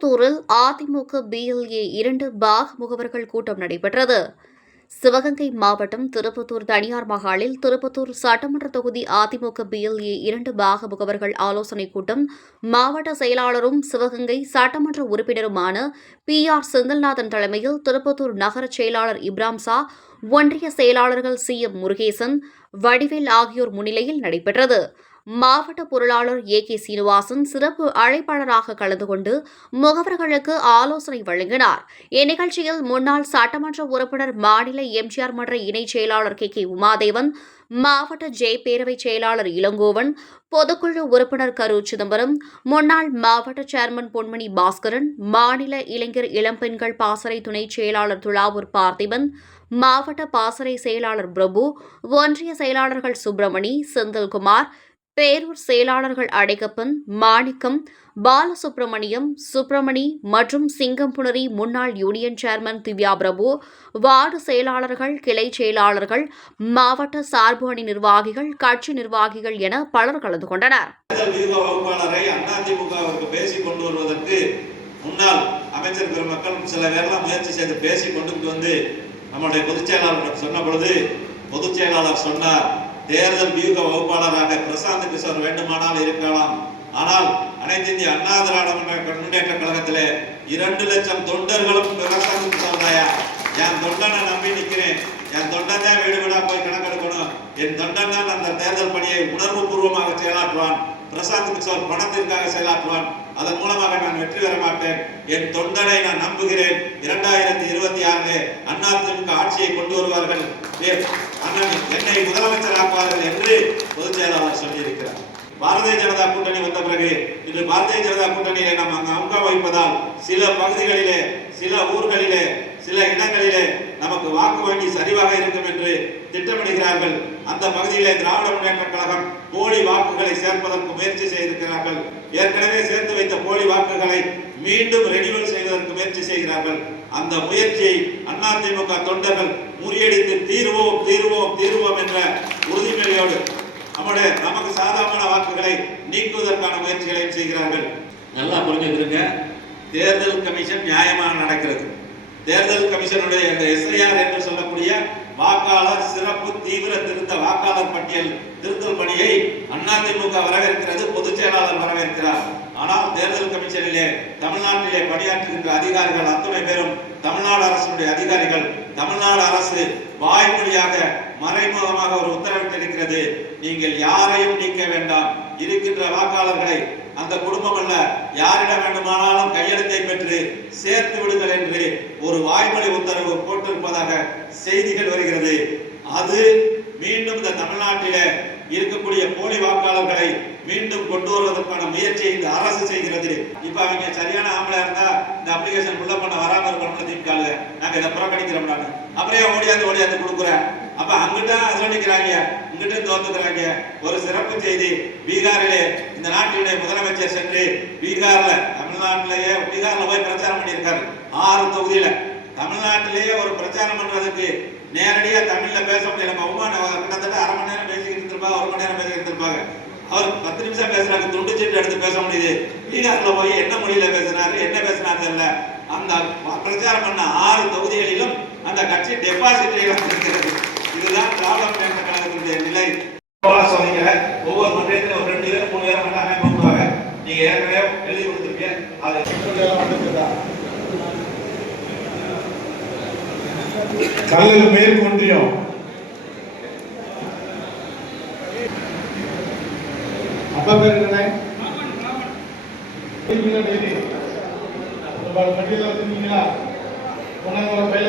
திருப்பத்தூரில் அதிமுக பிஎல்ஏ இரண்டு பாக் முகவர்கள் கூட்டம் நடைபெற்றது. சிவகங்கை மாவட்டம் திருப்பத்தூர் தனியார் மகாலில் திருப்பத்தூர் சட்டமன்ற தொகுதி அதிமுக பிஎல்ஏ இரண்டு பாக முகவர்கள் ஆலோசனைக் கூட்டம் மாவட்ட செயலாளரும் சிவகங்கை சட்டமன்ற உறுப்பினருமான பி ஆர் செந்தில்நாதன் தலைமையில் திருப்பத்தூர் நகர செயலாளர் இப்ராம்சா ஒன்றிய செயலாளர்கள் சி எம் முருகேசன் வடிவேல் ஆகியோர் முன்னிலையில் நடைபெற்றது. மாவட்ட பொருளாளர் ஏ கே சீனிவாசன் சிறப்பு அழைப்பாளராக கலந்து கொண்டு முகவர்களுக்கு ஆலோசனை வழங்கினார். இந்நிகழ்ச்சியில் முன்னாள் சட்டமன்ற உறுப்பினர் மாநில எம்ஜிஆர் மன்ற இணைச் செயலாளர் கே கே உமாதேவன் மாவட்ட ஜெய் பேரவை செயலாளர் இளங்கோவன் பொதுக்குழு உறுப்பினர் கரு சிதம்பரம் முன்னாள் மாவட்ட சேர்மன் பொன்மணி பாஸ்கரன் மாநில இளைஞர் இளம்பெண்கள் பாசறை துணை செயலாளர் துளாவூர் பார்த்திபன் மாவட்ட பாசறை செயலாளர் பிரபு ஒன்றிய செயலாளர்கள் சுப்பிரமணி செந்தில்குமார் பேரூர் செயலாளர்கள் அடைக்கப்பன் மாணிக்கம் பாலசுப்ரமணியம் சுப்பிரமணி மற்றும் சிங்கம்புணரி முன்னாள் union chairman Divya Prabhu ward செயலாளர்கள் கிளை செயலாளர்கள் மாவட்ட சார்பு அணி நிர்வாகிகள் கட்சி நிர்வாகிகள் என பலர் கலந்து கொண்டனர். முன்னாள் அமைச்சர் பெருமக்கள் சில பேர்லாம் முயற்சி செய்து பேசி கொண்டு வந்து நம்மளுடைய பொதுச் செயலாளரிடம் சொன்ன பொழுது பொதுச் செயலாளர் சொன்னார் தேர்தல் வியூக வகுப்பாளராக பிரசாந்த் கிஷோர் வேண்டுமானால் இருக்கலாம். ஆனால் அனைத்து இந்திய அண்ணா திராவிட முன்னேற்ற கழகத்திலே இரண்டு லட்சம் தொண்டர்களும் பிரசாந்த் கிஷோர் தாயா. என் தொண்டனை நம்பி நிற்கிறேன். என் தொண்டன் தான் வீடு வீடா போய் கணக்கெடுக்கணும். என் தொண்டன் தான் அந்த தேர்தல் பணியை உணர்வு பூர்வமாக செயலாற்றுவான். பிரசாந்த் கிஷோர் பணத்திற்காக செயலாற்றுவான். அதன் மூலமாக நான் வெற்றி பெற மாட்டேன். என் தொண்டனை நான் நம்புகிறேன். இரண்டாயிரத்தி இருபத்தி ஆறு அண்ணா திமுக ஆட்சியை கொண்டு வருவார்கள். ஏ, அண்ணன் என்னை முதலமைச்சராக்குவார்கள் என்று பொதுச் செயலாளர் சொல்லியிருக்கிறார். பாரதிய ஜனதா கூட்டணி வந்த பிறகு இன்று பாரதிய ஜனதா கூட்டணியிலே நாம் அங்கு அங்கம் வைப்பதால் சில பகுதிகளிலே சில ஊர்களிலே சில இடங்களிலே நமக்கு வாக்கு வங்கி சரிவாக இருக்கும் என்று திட்டமிடுகிறார்கள் அந்த பகுதியிலே திராவிட முன்னேற்ற கழகம் போலி வாக்குகளை சேர்ப்பதற்கு முயற்சி செய்திருக்கிறார்கள். ஏற்கனவே சேர்த்து வைத்த போலி வாக்குகளை மீண்டும் ரெனிவல் செய்வதற்கு முயற்சி செய்கிறார்கள். அந்த முயற்சியை அதிமுக தொண்டர்கள் முறியடித்து தீர்வோம் தீர்வோம் தீர்வோம் என்ற உறுதிமொழியோடு நம்முடைய நமக்கு சாதாரண வாக்குகளை நீக்குவதற்கான முயற்சிகளையும் செய்கிறார்கள். நல்லா புரிஞ்சுக்கிறீங்க தேர்தல் கமிஷன் நியாயமாக நடக்கிறது. தேர்தல் கமிஷனுடைய அந்த எஸ்ஐஆர் என்று சொல்லக்கூடிய வாக்காளர் சிறப்பு தீவிர திருத்த வாக்காளர் பட்டியல் திருத்தல் பணியை அதிமுக வரவேற்கிறது பொதுச் செயலாளர் வரவேற்கிறார். ஆனால் தேர்தல் கமிஷனிலே தமிழ்நாட்டிலே பணியாற்றுகின்ற அதிகாரிகள் அத்துணை பேரும் தமிழ்நாடு அரசுடைய அதிகாரிகள். தமிழ்நாடு அரசு வாய்மொழியாக மறைமுகமாக ஒரு உத்தரவிட்டிருக்கிறது நீங்கள் யாரையும் நீக்க வேண்டாம். இருக்கின்ற வாக்காளர்களை அந்த குடும்பம் அல்ல யாரிடம் வேண்டுமானாலும் கையெழுத்தை பெற்று சேர்த்து விடுங்கள் என்று ஒரு வாய்மொழி உத்தரவு போட்டிருப்பதாக செய்திகள் வருகிறது. அது மீண்டும் இந்த தமிழ்நாட்டில இருக்கக்கூடிய போலி வாக்காளர்களை மீண்டும் கொண்டு வருவதற்கான முயற்சியை இந்த அரசு செய்கிறது. இப்ப அவங்க சரியான ஆம்பளை இருந்தா இந்த அப்ளிகேஷன் உள்ள பண்ண வராம இருக்கணும்னு திமுக நாங்க இதை புறக்கணிக்கிறோம் நான். அப்படியே ஓடியாந்து ஓடியாந்து கொடுக்குறேன் அப்ப அங்கிட்ட அசடிக்கிறாங்க நிக்கிறாங்க இங்கிட்ட தோத்துக்கிறாங்க. ஒரு சிறப்பு செய்தி. பீகாரிலே இந்த நாட்டினுடைய முதலமைச்சர் சென்று பீகார்ல தமிழ்நாட்டிலேயே பீகார்ல போய் பிரச்சாரம் பண்ணியிருக்காரு. ஆறு தொகுதியில. தமிழ்நாட்டிலேயே ஒரு பிரச்சாரம் பண்றதுக்கு நேரடியா தமிழ்ல பேச முடியல. நம்ம உமா கிட்டத்தட்ட அரை மணி நேரம் பேசிக்கிட்டு இருப்பாங்க ஒரு மணி நேரம் பேசிக்கிட்டு இருப்பாங்க அவர் பத்து நிமிஷம் பேசுறாங்க துண்டு சீட்டு எடுத்து பேச முடியுது. பீகார்ல போய் என்ன மொழியில பேசினாரு என்ன பேசினாரு தெரியல. அந்த பிரச்சாரம் பண்ண ஆறு தொகுதிகளிலும் அந்த கட்சி டெபாசிட் இதுதான் திராவிட முன்னேற்ற கழகத்தினுடைய நிலை. சொன்னீங்க ஒவ்வொரு மன்றத்திலும் ஒரு ரெண்டு பேர் மூணு பேர் மட்டும் அமைப்பு கூப்பிடுவாங்க நீங்க ஏற்கனவே எழுதி கொடுத்துருக்கீங்க. அதை கல்லல் மேற்கொன்றியம் அப்பா பேர் என்ன டெய்லி பட்டியல வச்சிருக்கீங்களா உணவு பயில